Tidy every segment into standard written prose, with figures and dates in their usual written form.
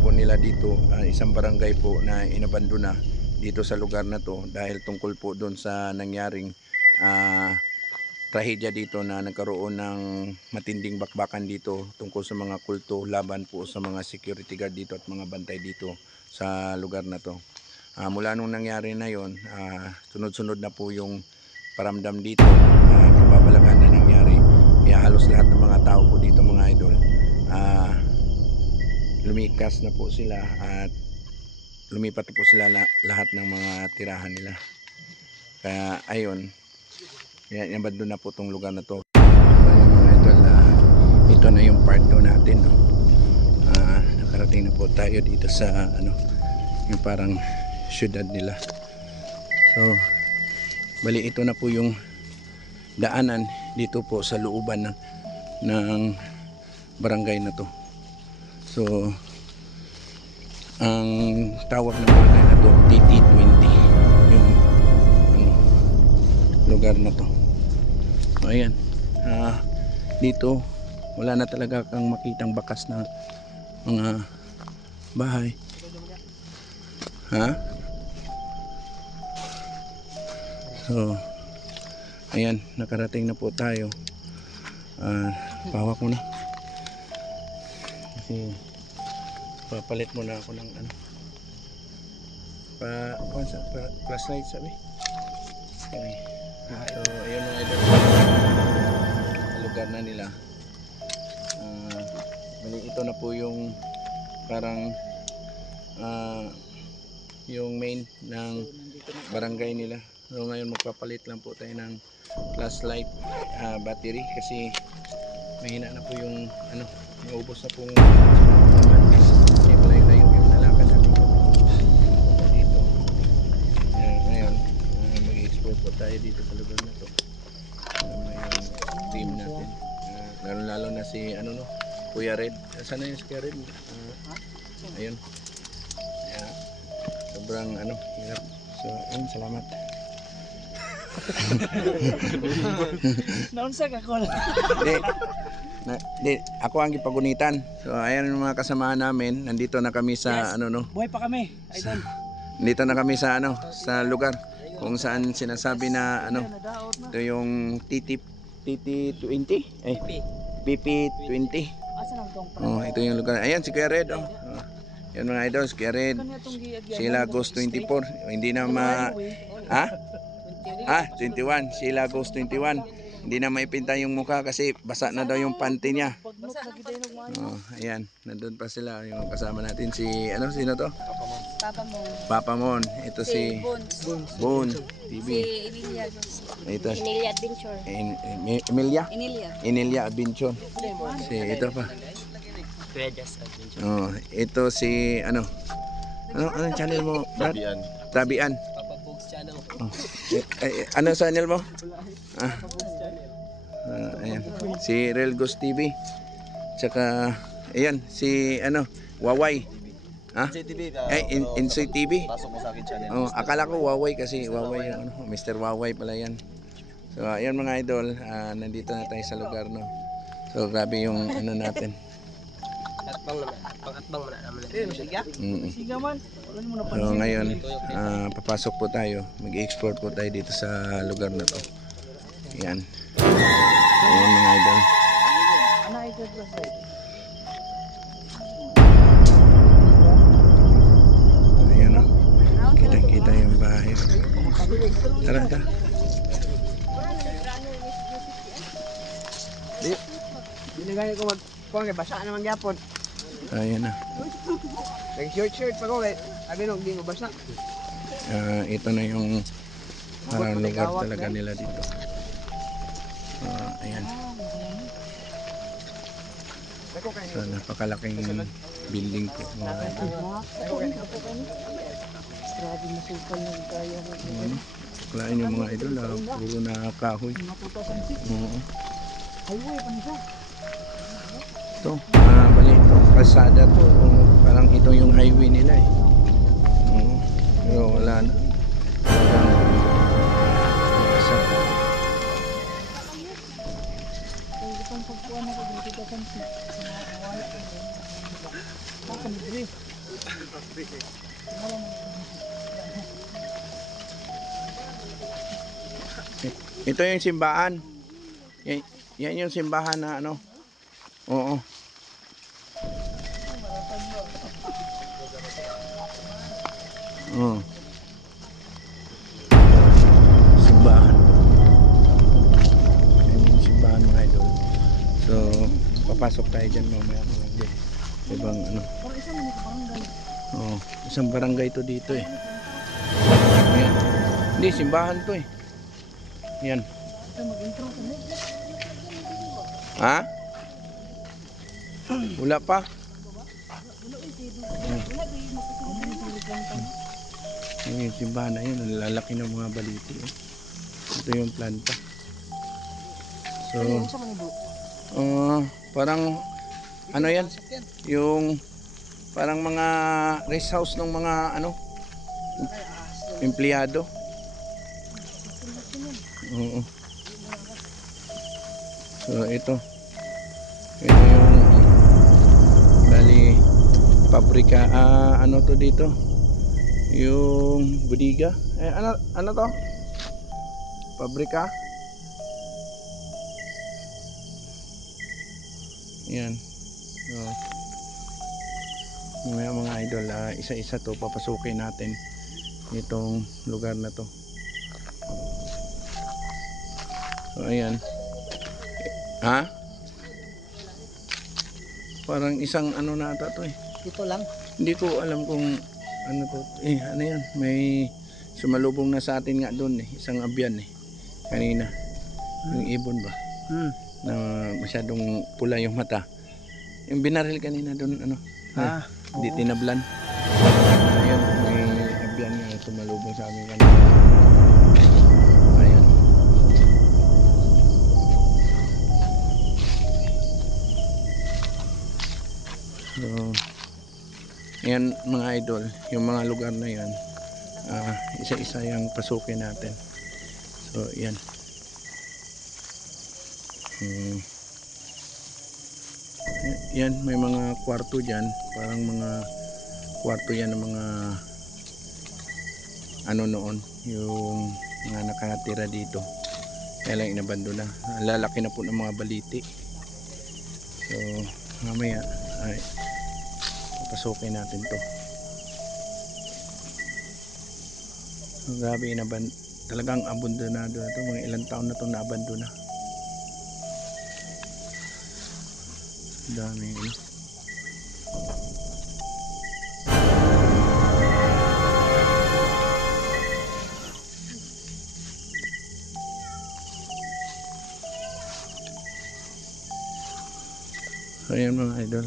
po nila dito, isang barangay po na inabandona dito sa lugar na to dahil tungkol po doon sa nangyaring trahedya dito na nagkaroon ng matinding bakbakan dito tungkol sa mga kulto laban po sa mga security guard dito at mga bantay dito sa lugar na to. Mula nung nangyari na yon, sunod-sunod na po yung paramdam dito, kababalagan na nangyari. Kaya halos lahat ng mga tao po dito mga idol, lumikas na po sila at lumipat po sila lahat ng mga tirahan nila. Kaya ayun, inabandon na po itong lugar na to. So ayun mga idol, ito na yung part 2 natin, no? Nakarating na po tayo dito sa yung parang syudad nila. So bali ito na po yung daanan dito po sa looban ng barangay na to. So ang tawag ng barangay na to TT20 yung lugar na to. So ayan, dito wala na talaga kang makitang bakas na mga bahay. So ayan, nakarating na po tayo. Pawak mo na kasi papalit muna ako ng flashlight sabi. Okay. So ayun mga idol, lugar na nila. Ito na po yung parang yung main ng barangay nila. So ngayon magpapalit lang po tayo ng flashlight battery kasi mahina na po yung naubos na pong laman. Kasi malayo yung nalakad natin dito. Ngayon mag-explore po tayo dito sa lugar na to. Yung team natin, lalo na si Kuya Red. Sana yung si Kuya Red? Ayun. Sobrang hirap. So ayun, salamat. Naunsa ka ko lang. Di, ako ang ipagunitan. So ayan yung mga kasamahan namin. Nandito na kami sa Buhay pa kami, idol. Nandito na kami sa sa lugar kung saan sinasabi na ito yung TT20 PP20. Ito yung lugar. Ayan si Kuya Red. Yan mga idol, si Kuya Red. Sila Ghost 24. Hindi na 21. Sila Ghost 21. Hindi na maipinta yung mukha kasi basa na daw yung panty niya. Ayan, nandun pa sila yung kasama natin si sino to? Papa Mon. Ito si Bones TV. Si Emilia. Ito Emilia Adventure. Emilia Adventure. Si ito pa. Ito si anong channel mo? Tabian. Ano channel mo? Ayan, si Real Ghost TV. Tsaka ayan si Waway. Insoy TV. Pasok mo sa akin channel. Akala ko Waway kasi Waway Mr. Waway pala yan. So ayan mga idol, nandito na tayo sa lugar, no. So grabe yung natin. Pang-atbang mo na naman. Siga? Siga man. So ngayon, papasok po tayo. Mag-explore po tayo dito sa lugar na to. Ayan. Ayan mga idol. Ayan o. Kita-kita yung bahay. Tara. Binigay ko basa naman gyapon. Ayan na. Nag-shirt pa ko abi nung di mo basa. Ito na yung parang lugar talaga nila dito. Ayan. So napakalaking building po. Kalain yung mga idol, puro na kahoy. Ito, bali ito, kalsada to, parang ito yung highway nila eh. Pero wala na. Pagkuhan ako dito sa kansi. Sa mga wala ko. Ito yung simbahan. Yan yung simbahan na ano. Oo. Oo. Simbahan. Yan yung simbahan mga idol. So, papasok tayo dyan mamaya mga idol. Ibang ano. Oo. Isang barangay to dito eh. Ayan. Hindi, simbahan to eh. Yan. Ha? Wala pa. Yung simbahan na yun, lalaki ng mga baliti. Ito yung planta. So, parang ano yan? Yung parang mga rest house ng mga ano empleyado. Oo. So ito yung bali pabrika, ano to dito, yung budiga, ano to, pabrika. Yan. So, mga idol, isa-isa to papasukin natin itong lugar na to. So ayan. Ha? Parang isang ano na ata to eh. Dito lang. Hindi ko alam kung ano to. Ano yan? May sumalubong na sa atin nga doon eh. Isang abyan eh. Kanina. Yung ibon ba? Na masyadong pula yung mata. Yung binaril kanina doon ano. Hindi tinablan. Ayan. May abyan nga sumalubong sa amin kanina. Ayan. So, yan mga idol, yung mga lugar na yan, isa-isa yung pasukin natin. So, yan. Yan, may mga kwarto dyan, parang mga kwarto yan ng mga ano noon, yung mga nakatira dito. Kaya lang inabando na. Lalaki na po ng mga baliti. So, mamaya ay papasukin natin to. So, grabe, talagang abandonado na to. Mga ilang taon na itong naabandona. Dami yun. So ayan mga idol,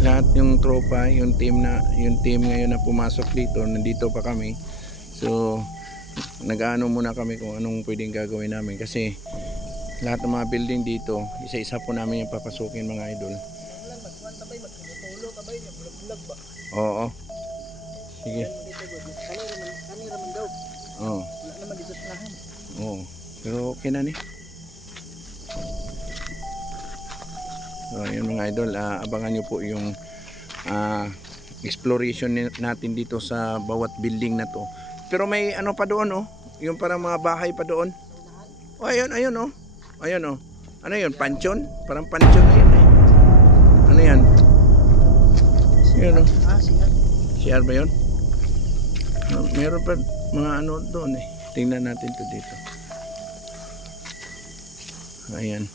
lahat yung tropa, yung team ngayon na pumasok dito, nandito pa kami. So nag-aano muna kami kung anong pwedeng gagawin namin kasi lahat ng mga building dito, isa-isa po namin yung papasukin mga idol. Oo. Sige. Oo. Oo. Pero okay na ni. So yun mga idol, abangan nyo po yung exploration natin dito sa bawat building na to. Pero may ano pa doon oh, yung parang mga bahay pa doon. Oh ayun, ayun oh. Ayun oh. Ano yun, pansyon? Parang pansyon na yun eh. Ano yan? Yun oh. CR ba yun? Meron pa mga ano doon eh. Tingnan natin to dito. Ayan.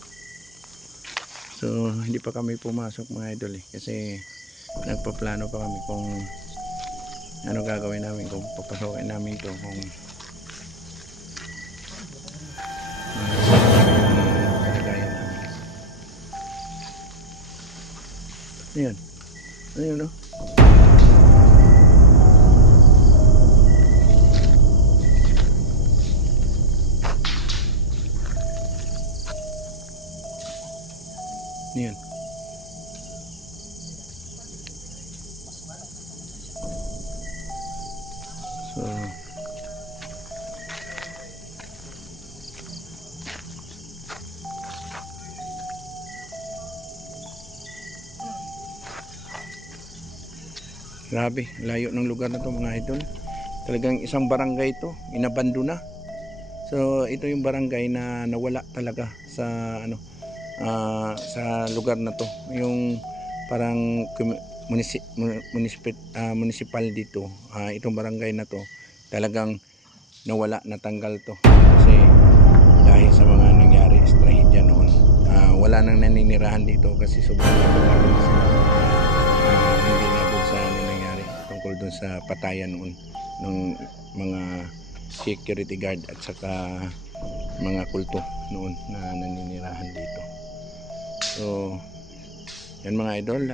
So hindi pa kami pumasok mga idol eh, kasi nagpaplano pa kami kung ano gagawin namin, kung papasokin namin to, kung yung kalagayan namin. Ayan. Ayan no? Yan. So, grabe, layo ng lugar na to mga idol. Talagang isang barangay to, inabando na. So, ito yung barangay na nawala talaga sa ano sa lugar na to. Yung parang municipal dito, itong barangay na to talagang nawala, natanggal to. Kasi dahil sa mga nangyari trahedya noon. Wala nang naninirahan dito kasi sobrang hindi na doon sa ano nangyari tungkol doon sa patayan noon ng mga security guard at saka mga kulto noon na naninirahan dito. So yan mga idol,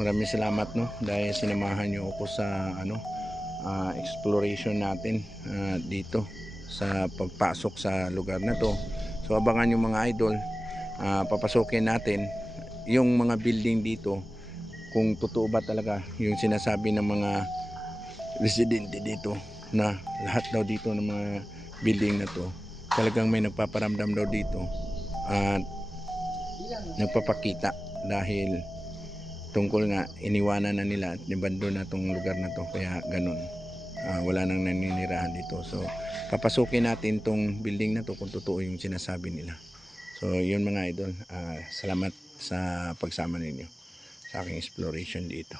maraming salamat no dahil sinamahan niyo ako sa ano exploration natin dito sa pagpasok sa lugar na to. So abangan niyo mga idol, papasukin natin yung mga building dito kung totoo ba talaga yung sinasabi ng mga residente dito na lahat daw dito ng mga building na to talagang may nagpaparamdam daw dito at nagpapakita dahil tungkol nga iniwanan na nila at nibando na tong lugar na to kaya ganun. Wala nang naninirahan dito. So papasukin natin tong building na to kung totoo yung sinasabi nila. So yun mga idol, salamat sa pagsama ninyo sa aking exploration dito.